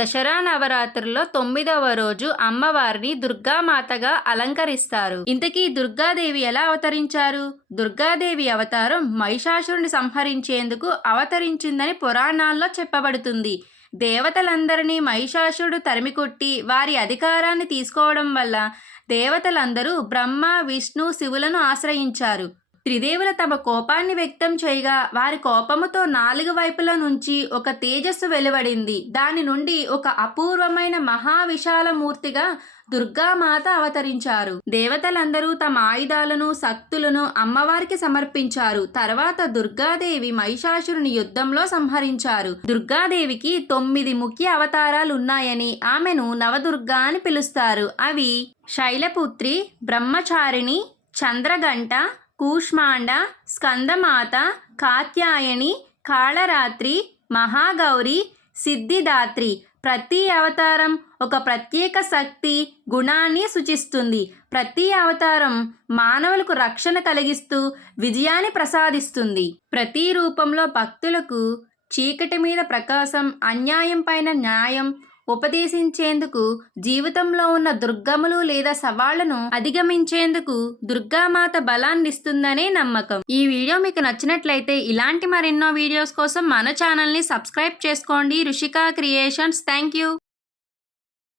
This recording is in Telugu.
దసరా నవరాత్రుల్లో తొమ్మిదవ రోజు అమ్మవారిని దుర్గామాతగా అలంకరిస్తారు. ఇంతకీ దుర్గాదేవి ఎలా అవతరించారు? దుర్గాదేవి అవతారం మహిషాసురుని సంహరించేందుకు అవతరించిందని పురాణాల్లో చెప్పబడుతుంది. దేవతలందరినీ మహిషాసురుడు తరిమికొట్టి వారి అధికారాన్ని తీసుకోవడం వల్ల దేవతలందరూ బ్రహ్మ విష్ణు శివులను ఆశ్రయించారు. త్రిదేవుల తమ కోపాన్ని వ్యక్తం చేయగా వారి కోపముతో నాలుగు వైపుల నుంచి ఒక తేజస్సు వెలువడింది. దాని నుండి ఒక అపూర్వమైన మహావిశాలమూర్తిగా దుర్గామాత అవతరించారు. దేవతలందరూ తమ ఆయుధాలను శక్తులను అమ్మవారికి సమర్పించారు. తర్వాత దుర్గాదేవి మహిషాసురుని యుద్ధంలో సంహరించారు. దుర్గాదేవికి తొమ్మిది ముఖ్య అవతారాలు ఉన్నాయని ఆమెను నవదుర్గా అని పిలుస్తారు. అవి శైలపుత్రి బ్రహ్మచారిణి చంద్రగంట కూష్మాండ స్కందమాత కాత్యాయని కాళరాత్రి మహాగౌరి సిద్ధిదాత్రి. ప్రతి అవతారం ఒక ప్రత్యేక శక్తి గుణాన్ని సూచిస్తుంది. ప్రతి అవతారం మానవులకు రక్షణ కలిగిస్తూ విజయాన్ని ప్రసాదిస్తుంది. ప్రతి రూపంలో భక్తులకు చీకటి మీద ప్రకాశం అన్యాయం పైన న్యాయం ఉపదేశించేందుకు జీవితంలో ఉన్న దుర్గములు లేదా సవాళ్ళను అధిగమించేందుకు దుర్గామాత బలాన్నిస్తుందనే నమ్మకం. ఈ వీడియో మీకు నచ్చినట్లయితే ఇలాంటి మరెన్నో వీడియోస్ కోసం మన ఛానల్ని సబ్స్క్రైబ్ చేసుకోండి. రుషికా క్రియేషన్స్. Thank you